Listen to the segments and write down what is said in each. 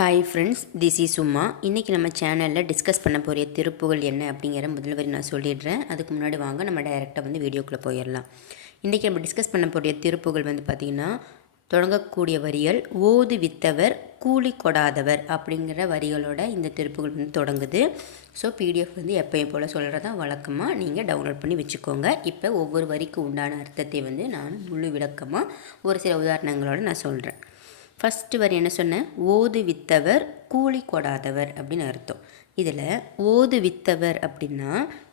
Hi friends this is சும்மா இன்றைக்கி நம்ம சேனலில் டிஸ்கஸ் பண்ண போகிற திருப்புகள் என்ன அப்படிங்கிற முதல் வரி நான் சொல்லிடுறேன். அதுக்கு முன்னாடி வாங்க நம்ம டைரெக்டாக வந்து வீடியோக்குள்ளே போயிடலாம். இன்றைக்கி நம்ம டிஸ்கஸ் பண்ண போகிற திருப்புகள் வந்து பார்த்திங்கன்னா தொடங்கக்கூடிய வரிகள் ஓது வித்தவர் கூலி கொடாதவர் அப்படிங்கிற வரிகளோட இந்த திருப்புகள் வந்து தொடங்குது. ஸோ பிடிஎஃப் வந்து எப்பயும் போல் சொல்கிறதா வழக்கமாக நீங்கள் டவுன்லோட் பண்ணி வச்சுக்கோங்க. இப்போ ஒவ்வொரு வரிக்கு உண்டான அர்த்தத்தை வந்து நான் முழு விளக்கமாக ஒரு சில உதாரணங்களோடு நான் சொல்கிறேன் ஃபஸ்ட்டு வரி என்ன சொன்னேன் ஓது வித்தவர் கூலி கொடாதவர் அப்படின்னு அர்த்தம். இதில் ஓது வித்தவர் அப்படின்னா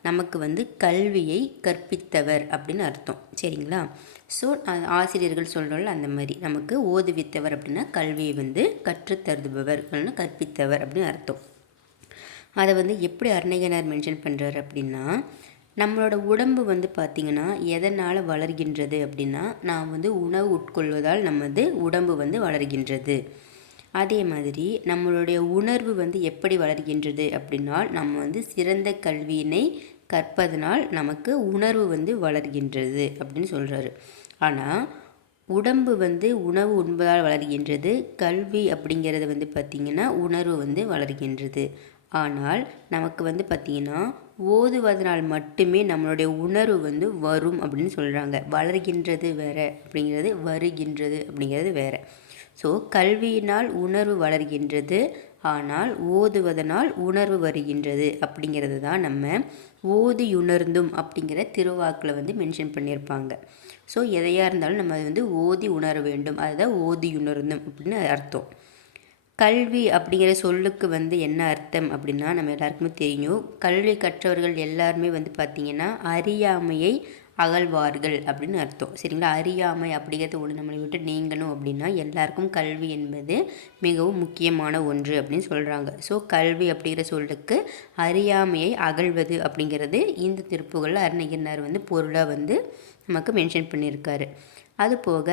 நமக்கு வந்து கல்வியை கற்பித்தவர் அப்படின்னு அர்த்தம். சரிங்களா? ஸோ ஆசிரியர்கள் சொல்கிறோம்ல அந்த மாதிரி. நமக்கு ஓது வித்தவர் அப்படின்னா கல்வியை வந்து கற்றுத்தருபவர்கள்னு கற்பித்தவர் அப்படின்னு அர்த்தம். அதை வந்து எப்படி அருணகிரினார் மென்ஷன் பண்ணுறாரு அப்படின்னா நம்மளோட உடம்பு வந்து பார்த்திங்கன்னா எதனால் வளர்கின்றது அப்படின்னா நான் வந்து உணவு உட்கொள்வதால் நமது உடம்பு வந்து வளர்கின்றது. அதே மாதிரி நம்மளுடைய உணர்வு வந்து எப்படி வளர்கின்றது அப்படின்னா நம்ம வந்து சிறந்த கல்வியினை கற்பதனால் நமக்கு உணர்வு வந்து வளர்கின்றது அப்படின்னு சொல்கிறாரு ஆனால் உடம்பு வந்து உணவு உண்பதால் வளர்கின்றது கல்வி அப்படிங்கிறது வந்து பார்த்திங்கன்னா உணர்வு வந்து வளர்கின்றது. ஆனால் நமக்கு வந்து பார்த்திங்கன்னா ஓதுவதனால் மட்டுமே நம்மளுடைய உணர்வு வந்து வரும் அப்படின்னு சொல்கிறாங்க வளர்கின்றது வேறு அப்படிங்கிறது வருகின்றது அப்படிங்கிறது வேறு. ஸோ கல்வியினால் உணர்வு வளர்கின்றது ஆனால் ஓதுவதனால் உணர்வு வருகின்றது அப்படிங்கிறது தான் நம்ம ஓதியுணர்ந்தும் அப்படிங்கிற திருவாக்கில் வந்து மென்ஷன் பண்ணியிருப்பாங்க. ஸோ எதையாக இருந்தாலும் நம்ம வந்து ஓதி உணர வேண்டும். அதுதான் ஓதியுணர்ந்தும் அப்படின்னு அர்த்தம். கல்வி அப்படிங்கிற சொல்லுக்கு வந்து என்ன அர்த்தம் அப்படின்னா நம்ம எல்லாருக்குமே தெரியும். கல்வி கற்றவர்கள் எல்லாருமே வந்து பார்த்திங்கன்னா அறியாமையை அகழ்வார்கள் அப்படின்னு அர்த்தம். சரிங்களா? அறியாமை அப்படிங்கிறது ஒன்று நம்மளை விட்டு நீங்கணும் அப்படின்னா எல்லாருக்கும் கல்வி என்பது மிகவும் முக்கியமான ஒன்று அப்படின்னு சொல்கிறாங்க ஸோ கல்வி அப்படிங்கிற சொல்லுக்கு அறியாமையை அகழ்வது அப்படிங்கிறது இந்த திருப்புகளில் அருணகிரினார் வந்து பொருளாக வந்து நமக்கு மென்ஷன் பண்ணியிருக்காரு. அதுபோக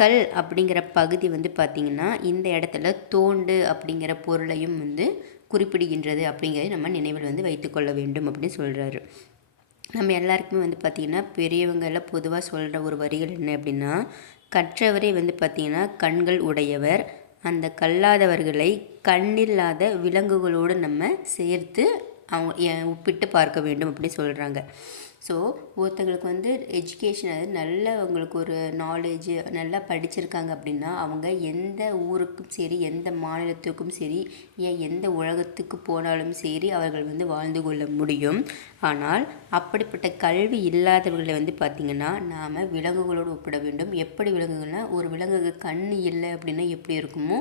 கல் அப்படிங்கிற பகுதி வந்து பார்த்திங்கன்னா இந்த இடத்துல தோண்டு அப்படிங்கிற பொருளையும் வந்து குறிப்பிடுகின்றது அப்படிங்கிறத நம்ம நினைவில் வந்து வைத்துக்கொள்ள வேண்டும் அப்படின்னு சொல்கிறாரு நம்ம எல்லாருக்குமே வந்து பார்த்திங்கன்னா பெரியவங்களில் பொதுவாக சொல்கிற ஒரு வரிகள் என்ன அப்படின்னா கற்றவரே வந்து பார்த்திங்கன்னா கண்கள் உடையவர் அந்த கல்லாதவர்களை கண்ணில்லாத விலங்குகளோடு நம்ம சேர்த்து அவங்க ஒப்பிட்டு பார்க்க வேண்டும் அப்படின்னு சொல்கிறாங்க ஸோ ஒருத்தங்களுக்கு வந்து எஜுகேஷன் அது நல்ல அவங்களுக்கு ஒரு நாலேஜு நல்லா படிச்சிருக்காங்க அப்படின்னா அவங்க எந்த ஊருக்கும் சரி எந்த மாநிலத்துக்கும் சரி ஏன் எந்த உலகத்துக்கு போனாலும் சரி அவர்கள் வந்து வாழ்ந்து கொள்ள முடியும். ஆனால் அப்படிப்பட்ட கல்வி இல்லாதவர்களை வந்து பார்த்திங்கன்னா நாம் விலங்குகளோடு ஒப்பிட வேண்டும். எப்படி விலங்குகள்னால் ஒரு விலங்குக்கு கண் இல்லை அப்படின்னா எப்படி இருக்குமோ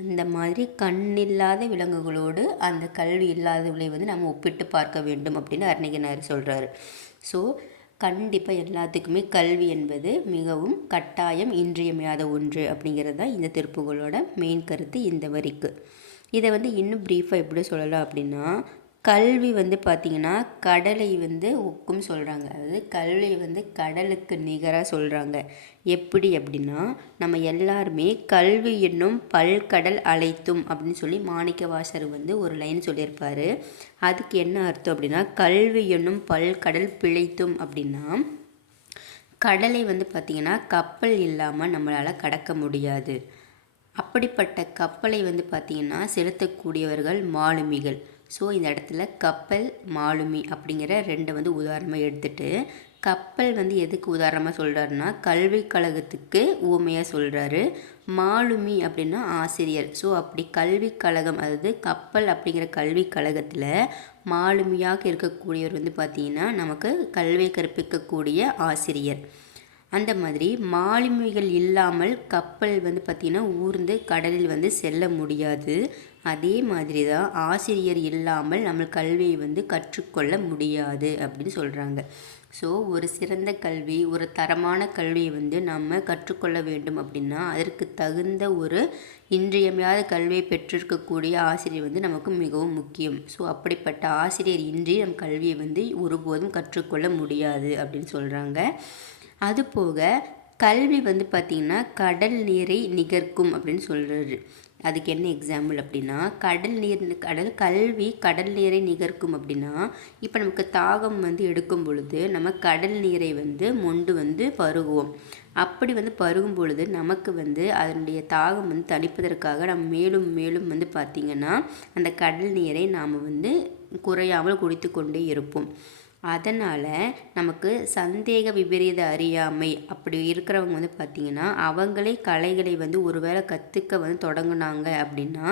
அந்த மாதிரி கண் இல்லாத விலங்குகளோடு அந்த கல்வி இல்லாதவர்களை வந்து நம்ம ஒப்பிட்டு பார்க்க வேண்டும் அப்படின்னு அருணகிரினார் சொல்கிறாரு ஸோ கண்டிப்பாக எல்லாத்துக்குமே கல்வி என்பது மிகவும் கட்டாயம் இன்றியமையாத ஒன்று அப்படிங்கிறது தான் இந்த திருப்புகளோட மெயின் கருத்து இந்த வரிக்கு. இதை வந்து இன்னும் ப்ரீஃபாக எப்படி சொல்லலாம் அப்படின்னா கல்வி வந்து பார்த்திங்கன்னா கடலை வந்து ஒக்கும் சொல்கிறாங்க அதாவது கல்வி வந்து கடலுக்கு நிகராக சொல்கிறாங்க எப்படி அப்படின்னா நம்ம எல்லாருமே கல்வி என்னும் பல்கடல் அழைத்தும் அப்படின்னு சொல்லி மாணிக்க வாசர் வந்து ஒரு லைன் சொல்லியிருப்பார். அதுக்கு என்ன அர்த்தம் அப்படின்னா கல்வி என்னும் பல்கடல் பிழைத்தும் அப்படின்னா கடலை வந்து பார்த்திங்கன்னா கப்பல் இல்லாமல் நம்மளால் கடக்க முடியாது. அப்படிப்பட்ட கப்பலை வந்து பார்த்திங்கன்னா செலுத்தக்கூடியவர்கள் மாலுமிகள். ஸோ இந்த இடத்துல கப்பல் மாலுமி அப்படிங்கிற ரெண்டை வந்து உதாரணமாக எடுத்துகிட்டு கப்பல் வந்து எதுக்கு உதாரணமாக சொல்கிறாருன்னா கல்வி கழகத்துக்கு ஊமையாக சொல்கிறாரு மாலுமி அப்படின்னா ஆசிரியர். ஸோ அப்படி கல்வி கழகம் அதாவது கப்பல் அப்படிங்கிற கல்வி கழகத்தில் மாலுமியாக இருக்கக்கூடியவர் வந்து பார்த்திங்கன்னா நமக்கு கல்வி கற்பிக்கக்கூடிய ஆசிரியர். அந்த மாதிரி மாலுமிகள் இல்லாமல் கப்பல் வந்து பார்த்திங்கன்னா ஊர்ந்து கடலில் வந்து செல்ல முடியாது. அதே மாதிரி தான் ஆசிரியர் இல்லாமல் நம்ம கல்வியை வந்து கற்றுக்கொள்ள முடியாது அப்படின்னு சொல்கிறாங்க ஸோ ஒரு சிறந்த கல்வி ஒரு தரமான கல்வியை வந்து நம்ம கற்றுக்கொள்ள வேண்டும் அப்படின்னா அதற்கு தகுந்த ஒரு இன்றியமையாத கல்வியை பெற்றிருக்கக்கூடிய ஆசிரியர் வந்து நமக்கு மிகவும் முக்கியம். ஸோ அப்படிப்பட்ட ஆசிரியர் இன்றி நம் கல்வியை வந்து ஒருபோதும் கற்றுக்கொள்ள முடியாது அப்படின்னு சொல்கிறாங்க அதுபோக கல்வி வந்து பார்த்திங்கன்னா கடல் நீரை நிகர்க்கும் அப்படின்னு சொல்கிறது அதுக்கு என்ன எக்ஸாம்பிள் அப்படின்னா கடல் நீர் கடல் கல்வி கடல் நீரை நிகர்க்கும் அப்படின்னா இப்போ நமக்கு தாகம் வந்து எடுக்கும் பொழுது நம்ம கடல் நீரை வந்து மொண்டு வந்து பருகுவோம். அப்படி வந்து பருகும் பொழுது நமக்கு வந்து அதனுடைய தாகம் வந்து தணிப்பதற்காக நம்ம மேலும் மேலும் வந்து பார்த்திங்கன்னா அந்த கடல் நீரை நாம் வந்து குறையாமல் குடித்து கொண்டே இருப்போம். அதனால் நமக்கு சந்தேக விபரீத அறியாமை அப்படி இருக்கிறவங்க வந்து பார்த்திங்கன்னா அவங்களே கலைகளை வந்து ஒரு வேளை கற்றுக்க வந்து தொடங்கினாங்க அப்படின்னா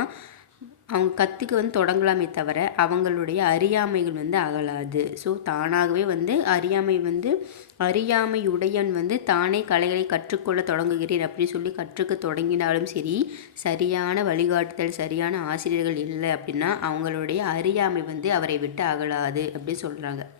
அவங்க கற்றுக்க வந்து தொடங்கலாமே தவிர அவங்களுடைய அறியாமைகள் வந்து அகலாது. ஸோ தானாகவே வந்து அறியாமை வந்து அறியாமையுடையன் வந்து தானே கலைகளை கற்றுக்கொள்ள தொடங்குகிறேன் அப்படின்னு சொல்லி கற்றுக்க தொடங்கினாலும் சரி சரியான வழிகாட்டுதல் சரியான ஆசிரியர்கள் இல்லை அப்படின்னா அவங்களுடைய அறியாமை வந்து அவரை விட்டு அகலாது அப்படின்னு சொல்கிறாங்க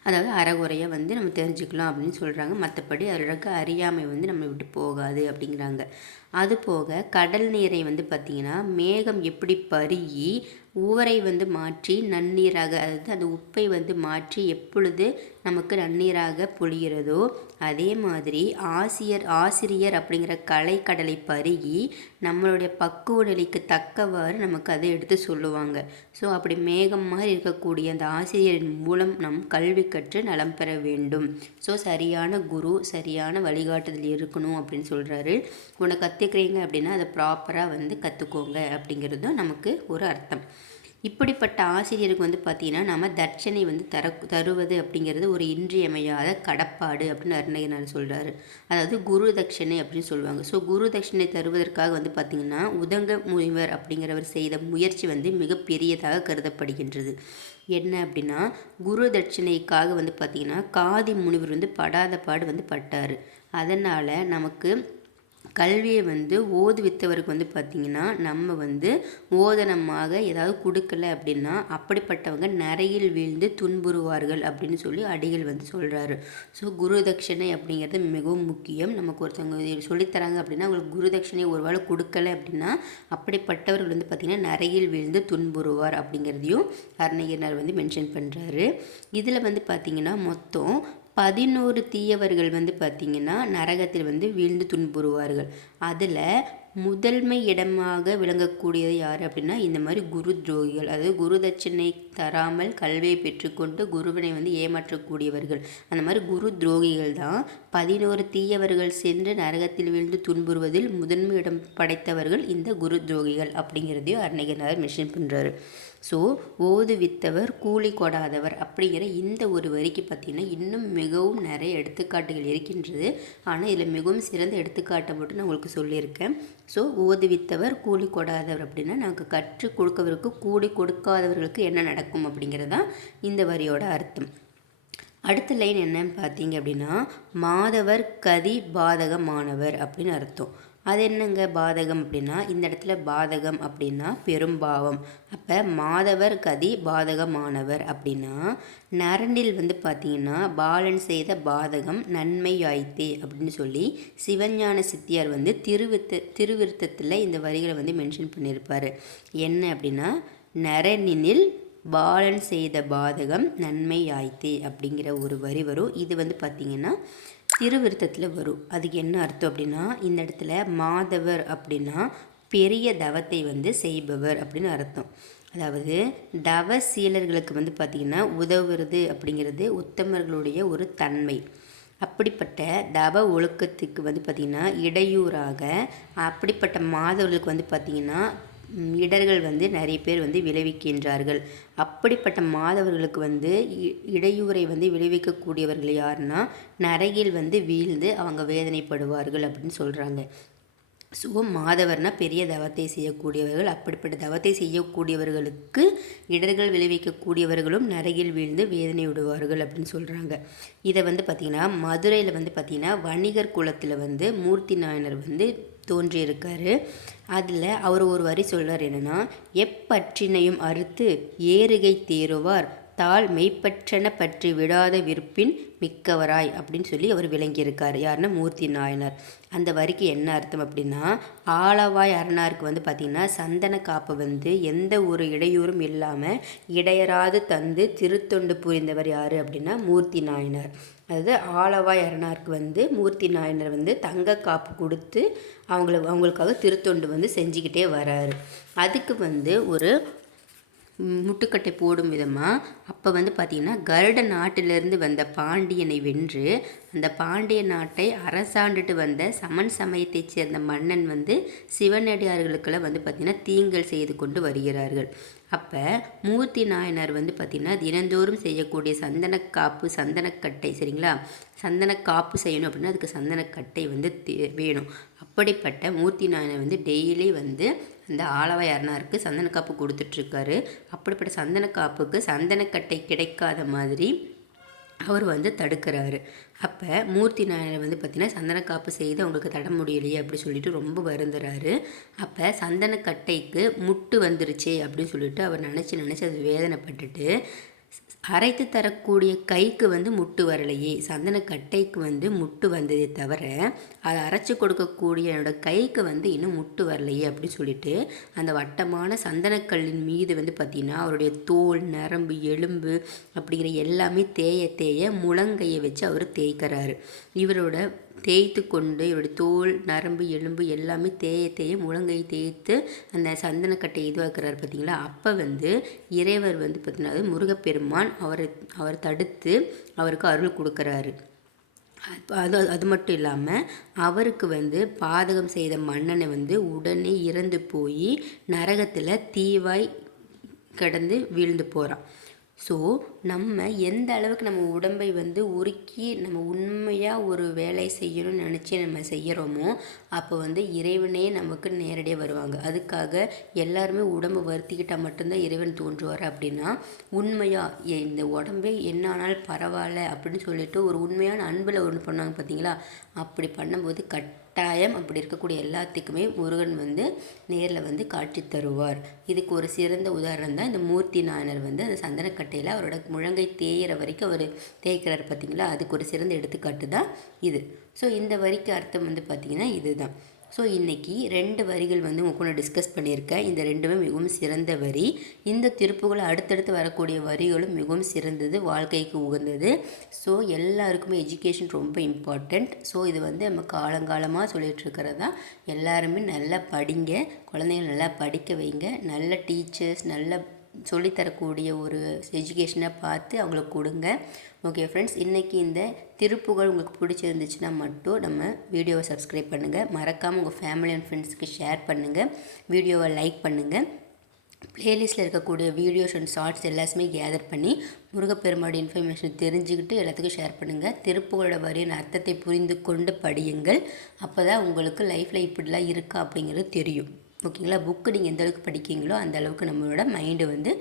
அதாவது அறகுறையை வந்து நம்ம தெரிஞ்சுக்கலாம் அப்படின்னு சொல்கிறாங்க மற்றபடி அதற்கு அறியாமை வந்து நம்ம விட்டு போகாது அப்படிங்கிறாங்க. அது போக கடல் நீரை வந்து பார்த்திங்கன்னா மேகம் எப்படி பருகி ஊரை வந்து மாற்றி நன்னீராக அதாவது அந்த உப்பை வந்து மாற்றி எப்பொழுது நமக்கு நன்னீராக பொழிகிறதோ அதே மாதிரி ஆசிரியர் ஆசிரியர் அப்படிங்கிற கலைக்கடலை பருகி நம்மளுடைய பக்குவ நிலைக்கு தக்கவாறு நமக்கு அதை எடுத்து சொல்லுவாங்க. ஸோ அப்படி மேகம் மாதிரி இருக்கக்கூடிய அந்த ஆசிரியரின் மூலம் நம் கல்வி கற்று நலம் பெற வேண்டும். ஸோ சரியான குரு சரியான வழிகாட்டுதல் இருக்கணும் அப்படின்னு சொல்கிறாரு உன்னை கற்றுக்கிறீங்க அப்படின்னா அதை ப்ராப்பராக வந்து கற்றுக்கோங்க அப்படிங்கிறதும் நமக்கு ஒரு அர்த்தம். இப்படிப்பட்ட ஆசிரியருக்கு வந்து பார்த்திங்கன்னா நம்ம தட்சணை வந்து தர தருவது அப்படிங்கிறது ஒரு இன்றியமையாத கடப்பாடு அப்படின்னு அருணகிரிநாதர் சொல்கிறாரு அதாவது குரு தட்சணை அப்படின்னு சொல்லுவாங்க. ஸோ குரு தட்சணை தருவதற்காக வந்து பார்த்திங்கன்னா உதங்க முனிவர் அப்படிங்கிறவர் செய்த முயற்சி வந்து மிகப்பெரியதாக கருதப்படுகின்றது. என்ன அப்படின்னா குரு தட்சிணைக்காக வந்து பார்த்திங்கன்னா காதி முனிவர் வந்து படாத பாடு வந்து பட்டார். அதனால் நமக்கு கல்வியை வந்து ஓதுவித்தவருக்கு வந்து பார்த்திங்கன்னா நம்ம வந்து ஓதனமாக ஏதாவது கொடுக்கல அப்படின்னா அப்படிப்பட்டவங்க நிறையில் வீழ்ந்து துன்புறுவார்கள் அப்படின்னு சொல்லி அடிகள் வந்து சொல்கிறாரு ஸோ குரு தட்சிணை அப்படிங்கிறது மிகவும் முக்கியம். நமக்கு ஒருத்தவங்க சொல்லித்தராங்க அப்படின்னா அவங்களுக்கு குரு தட்சிணை ஒரு வேளை கொடுக்கல அப்படின்னா அப்படிப்பட்டவர்கள் வந்து பார்த்திங்கன்னா நிறையில் வீழ்ந்து துன்புறுவார் அப்படிங்கிறதையும் அருணகிரினார் வந்து மென்ஷன் பண்ணுறாரு இதில் வந்து பார்த்திங்கன்னா மொத்தம் பதினோரு தீயவர்கள் வந்து பார்த்திங்கன்னா நரகத்தில் வந்து வீழ்ந்து துன்புறுவார்கள். அதில் முதன்மை இடமாக விளங்கக்கூடியது யார் அப்படின்னா இந்த மாதிரி குரு துரோகிகள். அதாவது குரு தட்சிணை தராமல் கல்வியை பெற்றுக்கொண்டு குருவினை வந்து ஏமாற்றக்கூடியவர்கள். அந்த மாதிரி குரு துரோகிகள் தான் பதினோரு தீயவர்கள் சென்று நரகத்தில் வீழ்ந்து துன்புறுவதில் முதன்மை இடம் படைத்தவர்கள் இந்த குரு துரோகிகள் அப்படிங்கிறதையும் அருணகிரிநாதர் மென்ஷன் பண்ணுறாரு ஸோ ஓதுவித்தவர் கூலி கொடாதவர் அப்படிங்கிற இந்த ஒரு வரிக்கு பார்த்திங்கன்னா இன்னும் மிகவும் நிறைய எடுத்துக்காட்டுகள் இருக்கின்றது. ஆனால் இதில் மிகவும் சிறந்த எடுத்துக்காட்டை மட்டும் நான் உங்களுக்கு சொல்லியிருக்கேன். ஸோ ஓதுவித்தவர் கூலி கொடாதவர் அப்படின்னா நமக்கு கற்றுக் கொடுக்கவருக்கு கூலி கொடுக்காதவர்களுக்கு என்ன நடக்கும் அப்படிங்கிறது தான் இந்த வரியோட அர்த்தம். அடுத்த லைன் என்னன்னு பார்த்தீங்க அப்படின்னா மாதவர் கதி பாதகமானவர் அப்படின்னு அர்த்தம். அது என்னங்க பாதகம் அப்படின்னா இந்த இடத்துல பாதகம் அப்படின்னா பெரும்பாவம் அப்போ மாதவர் கதி பாதகமானவர் அப்படின்னா நரண்டில் வந்து பார்த்திங்கன்னா பாலன் செய்த பாதகம் நன்மையாய்த்தே அப்படின்னு சொல்லி சிவஞான சித்தியார் வந்து திருவித்த திருவிருத்தத்தில் இந்த வரிகளை வந்து மென்ஷன் பண்ணியிருப்பார் என்ன அப்படின்னா நரனினில் பாலன் செய்த பாதகம் நன்மையாய்த்தே அப்படிங்கிற ஒரு வரி வரும். இது வந்து பார்த்திங்கன்னா திருவிருத்தத்தில் வரும். அதுக்கு என்ன அர்த்தம் அப்படின்னா இந்த இடத்துல மாதவர் அப்படின்னா பெரிய தவத்தை வந்து செய்பவர் அப்படின்னு அர்த்தம். அதாவது தவ சீலர்களுக்கு வந்து பார்த்திங்கன்னா உதவுறது அப்படிங்கிறது உத்தமர்களுடைய ஒரு தன்மை. அப்படிப்பட்ட தவ ஒழுக்கத்துக்கு வந்து பார்த்திங்கன்னா இடையூறாக அப்படிப்பட்ட மாதவர்களுக்கு வந்து பார்த்திங்கன்னா இடர்கள் வந்து நிறைய பேர் வந்து விளைவிக்கின்றார்கள். அப்படிப்பட்ட மாதவர்களுக்கு வந்து இடையூறை வந்து விளைவிக்கக்கூடியவர்கள் யாருன்னா நரகில் வந்து வீழ்ந்து அவங்க வேதனைப்படுவார்கள் அப்படின்னு சொல்கிறாங்க ஸோ மாதவர்னால் பெரிய தவத்தை செய்யக்கூடியவர்கள் அப்படிப்பட்ட தவத்தை செய்யக்கூடியவர்களுக்கு இடர்கள் விளைவிக்கக்கூடியவர்களும் நரகில் வீழ்ந்து வேதனை விடுவார்கள் அப்படின்னு சொல்கிறாங்க இதை வந்து பார்த்திங்கன்னா மதுரையில் வந்து பார்த்திங்கன்னா வணிகர் குலத்தில் வந்து மூர்த்தி நாயனர் வந்து தோன்றியிருக்காரு. அதில் அவர் ஒரு வரி சொல்கிறார் என்னென்னா எப்பற்றினையும் அறுத்து ஏறுகை தேறுவார் தாள் மெய்ப்பற்றன பற்றி விடாத விற்பின் மிக்கவராய் அப்படின்னு சொல்லி அவர் விளங்கியிருக்கார். யாருன்னா மூர்த்தி நாயனார். அந்த வரிக்கு என்ன அர்த்தம் அப்படின்னா ஆளவாய் அரணாருக்கு வந்து பார்த்திங்கன்னா சந்தன காப்பை வந்து எந்த ஒரு இடையூறும் இல்லாமல் இடையராது தந்து திருத்தொண்டு புரிந்தவர் யார் அப்படின்னா மூர்த்தி நாயனார். அதாவது ஆளவாய் அரணாருக்கு வந்து மூர்த்தி நாயனர் வந்து தங்க காப்பு கொடுத்து அவங்கள அவங்களுக்காக திருத்தொண்டு வந்து செஞ்சுக்கிட்டே வராரு. அதுக்கு வந்து ஒரு முட்டுக்கட்டை போடும் விதமாக அப்போ வந்து பார்த்திங்கன்னா கருட நாட்டிலிருந்து வந்த பாண்டியனை வென்று அந்த பாண்டிய நாட்டை அரசாண்டுட்டு வந்த சமன் சமயத்தைச் சேர்ந்த மன்னன் வந்து சிவனடியார்களுக்கெல்லாம் வந்து பார்த்திங்கன்னா தீங்கல் செய்து கொண்டு வருகிறார்கள். அப்போ மூர்த்தி நாயனார் வந்து பார்த்திங்கன்னா தினந்தோறும் செய்யக்கூடிய சந்தனக்காப்பு சந்தனக்கட்டை சரிங்களா? சந்தனக்காப்பு செய்யணும் அப்படின்னா அதுக்கு சந்தனக்கட்டை வந்து வேணும். அப்படிப்பட்ட மூர்த்தி நாயனை வந்து டெய்லி வந்து அந்த ஆலவையார்னாருக்கு சந்தனக்காப்பு கொடுத்துட்ருக்காரு. அப்படிப்பட்ட சந்தனக்காப்புக்கு சந்தனக்கட்டை கிடைக்காத மாதிரி அவர் வந்து தடுக்கிறாரு. அப்போ மூர்த்தி நாயனர் வந்து பார்த்திங்கன்னா சந்தனக்காப்பு செய்து அவங்களுக்கு தட முடியலையே அப்படி சொல்லிட்டு ரொம்ப வருந்துறாரு. அப்போ சந்தனக்கட்டைக்கு முட்டு வந்துருச்சே அப்படின்னு சொல்லிட்டு அவர் நினச்சி நினச்சி அது வேதனைப்பட்டுட்டு அரைத்து தரக்கூடிய கைக்கு வந்து முட்டு வரலையே. சந்தனக்கட்டைக்கு வந்து முட்டு வந்ததே தவிர அதை அரைச்சி கொடுக்கக்கூடிய என்னோட கைக்கு வந்து இன்னும் முட்டு வரலையே அப்படின்னு சொல்லிட்டு அந்த வட்டமான சந்தனக்கல்லின் மீது வந்து பார்த்திங்கன்னா அவருடைய தோல் நரம்பு எலும்பு அப்படிங்கிற எல்லாமே தேய தேய முழங்கையை வச்சு அவர் தேய்க்கிறாரு. இவரோட தேய்த்து கொண்டு இவருடைய தோல் நரம்பு எலும்பு எல்லாமே தேய தேய முழங்கை தேய்த்து அந்த சந்தனக்கட்டை இதுவாக்குறாரு பார்த்தீங்களா? அப்போ வந்து இறைவர் வந்து பார்த்தீங்கன்னா முருகப்பெருமான் அவரை அவர் தடுத்து அவருக்கு அருள் கொடுக்குறாரு. அது அது மட்டும் இல்லாமல் அவருக்கு வந்து பாதகம் செய்த மன்னனை வந்து உடனே இறந்து போய் நரகத்தில் தீவாய் கிடந்து வீழ்ந்து போகிறான் ஸோ நம்ம எந்த அளவுக்கு நம்ம உடம்பை வந்து உருக்கி நம்ம உண்மையாக ஒரு வேலை செய்யணும்னு நினச்சி நம்ம செய்கிறோமோ அப்போ வந்து இறைவனே நமக்கு நேரடியாக வருவாங்க. அதுக்காக எல்லாருமே உடம்பை வருத்திக்கிட்டால் மட்டும்தான் இறைவன் தோன்றுவார் அப்படின்னா உண்மையாக இந்த உடம்பே என்ன ஆனாலும் பரவாயில்ல அப்படின்னு சொல்லிட்டு ஒரு உண்மையான அன்பில் ஒன்று பண்ணாங்க பார்த்தீங்களா அப்படி பண்ணும்போது கட் கட்டாயம் அப்படி இருக்கக்கூடிய எல்லாத்துக்குமே முருகன் வந்து நேரில் வந்து காட்சி தருவார். இதுக்கு ஒரு சிறந்த உதாரணம் தான் இந்த மூர்த்தி நாயனர் வந்து அந்த சந்தனக்கட்டையில் அவரோட முழங்கை தேயிற வரைக்கும் அவர் தேய்க்கிறார் பார்த்தீங்களா அதுக்கு ஒரு சிறந்த எடுத்துக்காட்டு தான் இது. ஸோ இந்த வரிக்கு அர்த்தம் வந்து பார்த்திங்கன்னா இதுதான். ஸோ இன்றைக்கி ரெண்டு வரிகள் வந்து உங்க கூட டிஸ்கஸ் பண்ணியிருக்கேன். இந்த ரெண்டுமே மிகவும் சிறந்த வரி. இந்த திருப்புகள் அடுத்தடுத்து வரக்கூடிய வரிகளும் மிகவும் சிறந்தது வாழ்க்கைக்கு உகந்தது. ஸோ எல்லாருக்குமே எஜுகேஷன் ரொம்ப இம்பார்ட்டண்ட் ஸோ இது வந்து நம்ம காலங்காலமாக சொல்லிகிட்ருக்கிறதா எல்லாருமே நல்லா படிங்க. குழந்தைங்க நல்லா படிக்க வைங்க. நல்ல டீச்சர்ஸ் நல்ல சொல்லித்தரக்கூடிய ஒரு எஜுகேஷனை பார்த்து அவங்களுக்கு கொடுங்க. ஓகே ஃப்ரெண்ட்ஸ் இன்றைக்கி இந்த திருப்புகள் உங்களுக்கு பிடிச்சிருந்துச்சுன்னா மட்டும் நம்ம வீடியோவை சப்ஸ்கிரைப் பண்ணுங்கள் மறக்காமல் உங்கள் ஃபேமிலி அண்ட் ஃப்ரெண்ட்ஸ்க்கு ஷேர் பண்ணுங்கள் வீடியோவை லைக் பண்ணுங்கள் ப்ளேலிஸ்ட்டில் இருக்கக்கூடிய வீடியோஸ் அண்ட் ஷார்ட்ஸ் எல்லாமே கேதர் பண்ணி முருகப்பெருமாடி இன்ஃபர்மேஷன் தெரிஞ்சுக்கிட்டு எல்லாத்துக்கும் ஷேர் பண்ணுங்கள் திருப்புகளோட வரியின் அர்த்தத்தை புரிந்து கொண்டு படியுங்கள். அப்போ தான் உங்களுக்கு லைஃப்பில் இப்படிலாம் இருக்கா அப்படிங்கிறது தெரியும். ஓகேங்களா? புக்கு நீங்கள் எந்த அளவுக்கு படிக்கிறீங்களோ அந்த அளவுக்கு நம்மளோட மைண்டு வந்து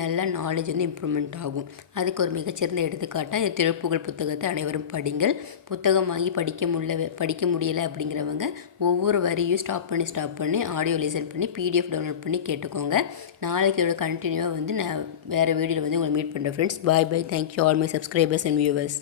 நல்ல நாலேஜ் வந்து இம்ப்ரூவ்மெண்ட் ஆகும். அதுக்கு ஒரு மிகச்சிறந்த எடுத்துக்காட்டாக திருப்புகழ் புத்தகத்தை அனைவரும் படிங்கள். புத்தகம் வாங்கி படிக்க முடியல படிக்க முடியலை அப்படிங்கிறவங்க ஒவ்வொரு வரியும் ஸ்டாப் பண்ணி ஸ்டாப் பண்ணி ஆடியோ லிசன் பண்ணி பிடிஎஃப் டவுன்லோட் பண்ணி கேட்டுக்கோங்க. நாளைக்கு இதோட கண்டினியூவாக வந்து நான் வேறு வீடியோவில் வந்து உங்களை மீட் பண்ணுறேன் friends bye bye thank you all my subscribers and viewers